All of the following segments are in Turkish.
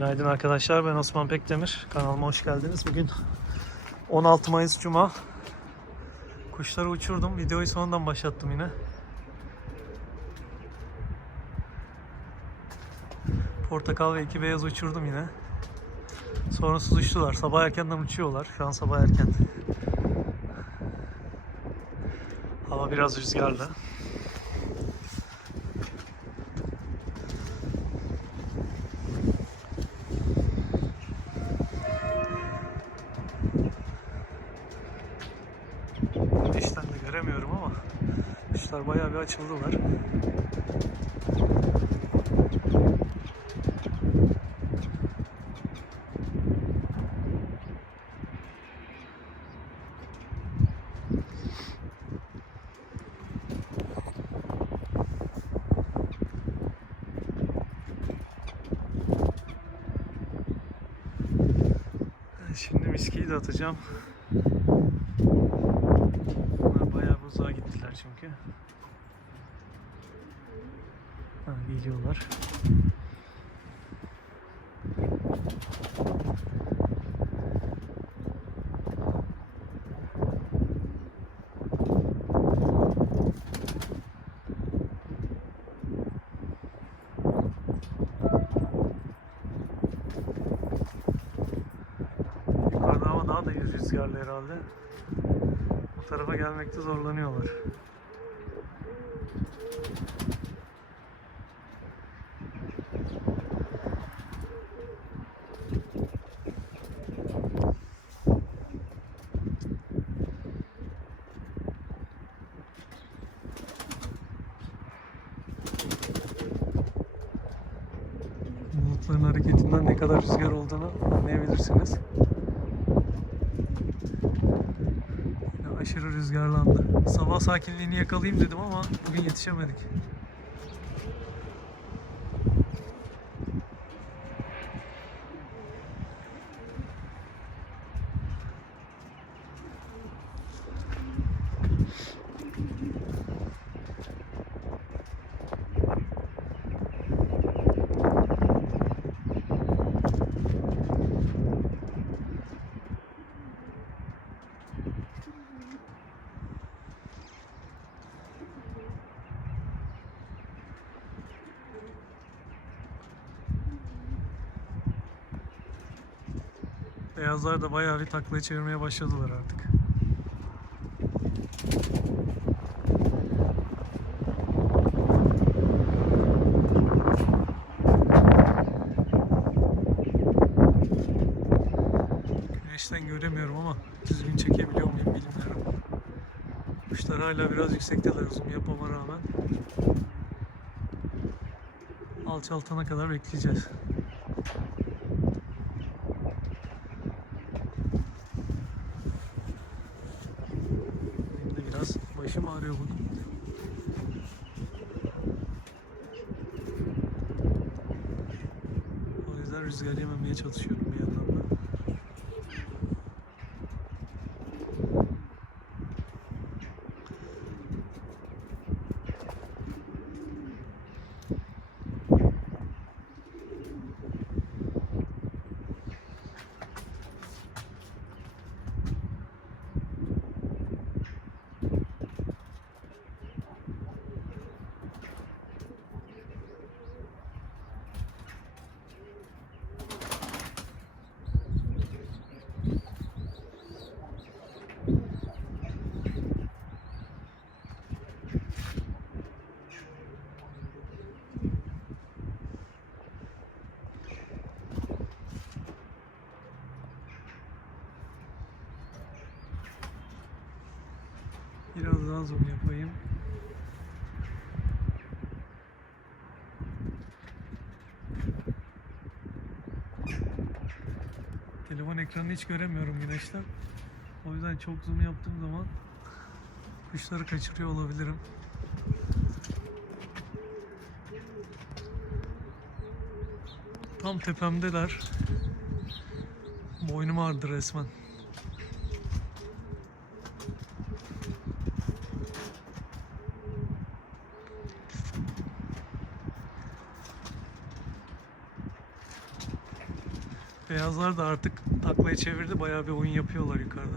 Günaydın arkadaşlar. Ben Osman Pekdemir. Kanalıma hoş geldiniz. Bugün 16 Mayıs Cuma. Kuşları uçurdum. Videoyu sonundan başlattım yine. Portakal ve iki beyaz uçurdum yine. Sonrasız uçtular. Sabah erkenden uçuyorlar. Şu an sabah erken. Hava biraz rüzgarlı. Güneşten de göremiyorum ama kuşlar bayağı bir açıldılar. Şimdi miskiyi de atacağım. Bunlar bayağı bir gittiler çünkü. Ha, geliyorlar. Yukarıda hava daha da rüzgarlı herhalde. Bu tarafa gelmekte zorlanıyorlar. Bulutların hareketinden ne kadar rüzgar olduğunu anlayabilirsiniz. Yine rüzgarlandı. Sabah sakinliğini yakalayayım dedim ama bugün yetişemedik. Beyazlar da bayağı bir taklaya çevirmeye başladılar artık. Güneşten göremiyorum ama düzgün çekebiliyor muyum bilmiyorum. Kuşlar hala biraz yüksekteler zoom yapmama rağmen. Alçaltana kadar bekleyeceğiz. Benim de biraz başım ağrıyor bugün. O yüzden rüzgar yememeye çalışıyorum bir yandan da. Biraz daha zoom yapayım. Telefon ekranını hiç göremiyorum güneşten. O yüzden çok zoom yaptığım zaman kuşları kaçırıyor olabilirim. Tam tepemdeler. Boynum ağrıdı resmen. Beyazlar da artık taklaya çevirdi. Bayağı bir oyun yapıyorlar yukarıda.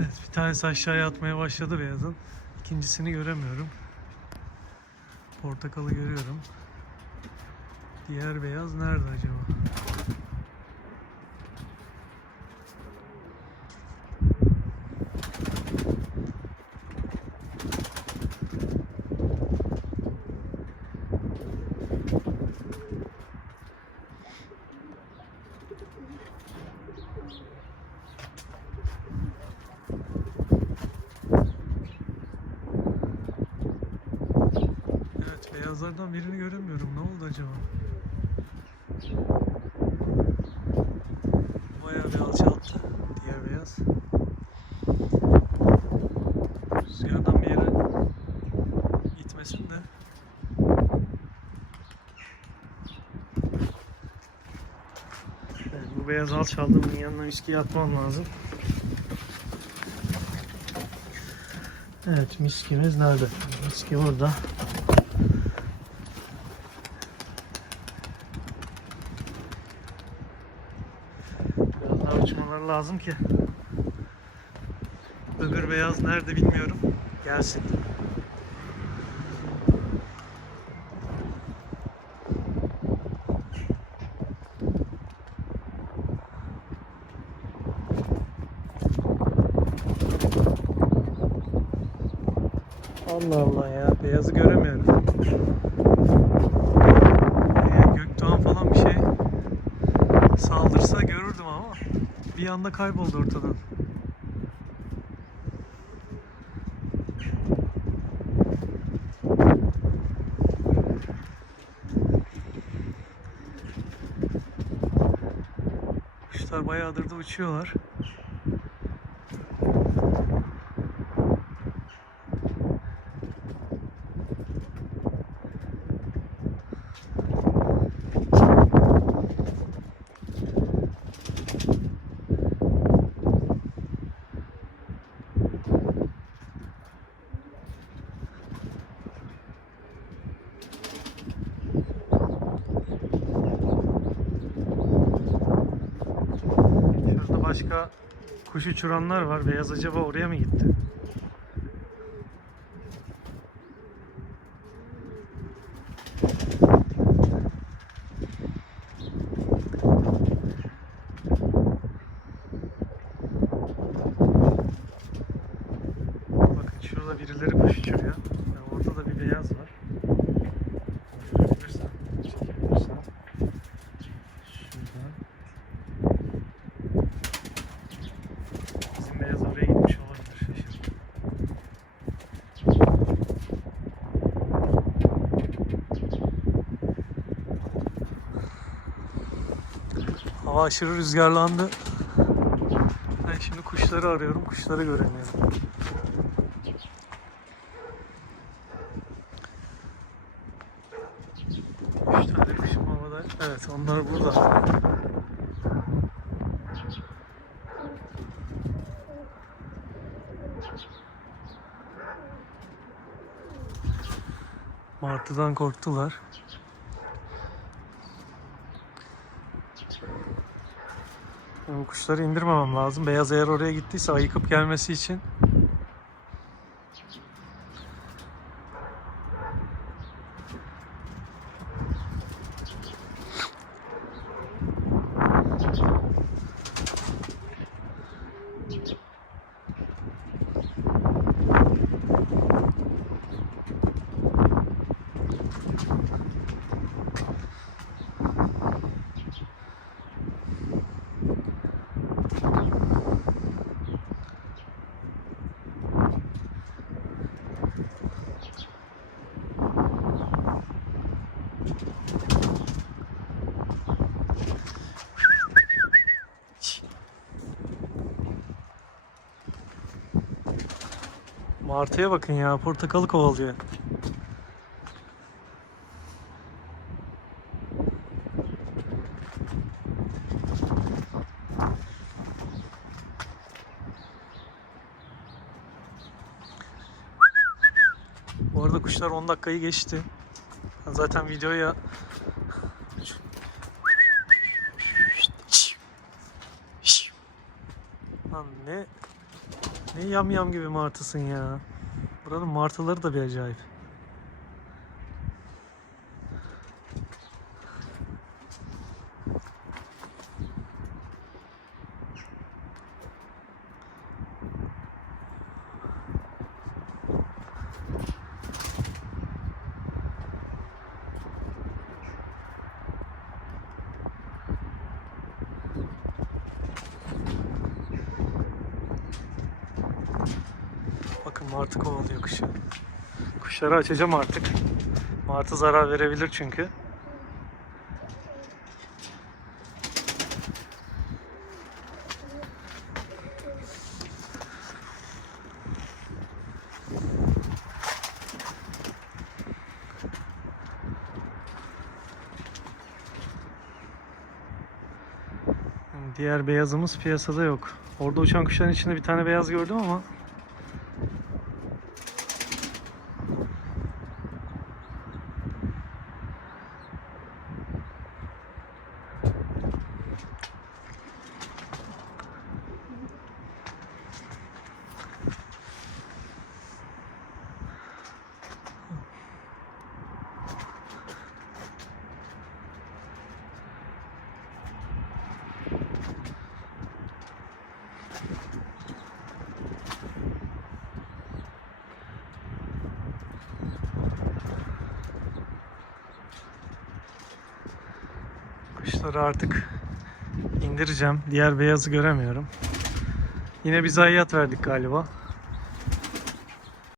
Evet, bir tanesi aşağıya atmaya başladı beyazın. İkincisini göremiyorum. Portakalı görüyorum. Diğer beyaz nerede acaba? Evet, beyazlardan birini göremiyorum. Ne oldu acaba? Bayağı bir alçalttı. Diğer beyaz. Rüzgardan bir yere gitmesin de. Evet, bu beyaz alçaldı. Bunun yanına viskiyi atmam lazım. Evet, miskimiz nerede? Miski burada. Biraz daha uçmaları lazım ki. Öbür beyaz nerede bilmiyorum. Gelsin. Allah Allah ya. Beyazı göremiyorum. Eğer Gökdoğan falan bir şey saldırsa ama bir anda kayboldu ortadan. Kuşlar bayağıdır da uçuyorlar. Kuş uçuranlar var. Beyaz acaba oraya mı gitti? Bakın şurada birileri kuş uçuruyor. Ve orada da bir beyaz var. Görebilirsen, çekebilirsen. Şuradan. Bizim beyaz oraya gitmiş olabilir. Şaşırdım. Hava aşırı rüzgarlandı. Ben şimdi kuşları arıyorum. Kuşları göremiyorum. Üç tane kuşum havada. Evet onlar burada. Martıdan korktular. Kuşları indirmemem lazım. Beyaz eğer oraya gittiyse ayıkıp gelmesi için Martıya bakın ya portakalı kovalıyor. Bu arada kuşlar 10 dakikayı geçti. Ben zaten videoya Lan ne ne yam yam gibi martısın ya. Buranın martıları da bir acayip. Bakın martı kovalıyor kuşu. Kuşları açacağım artık. Martı zarar verebilir çünkü. Diğer beyazımız piyasada yok. Orada uçan kuşların içinde bir tane beyaz gördüm ama Kuşları artık indireceğim. Diğer beyazı göremiyorum. Yine bir zayiat verdik galiba.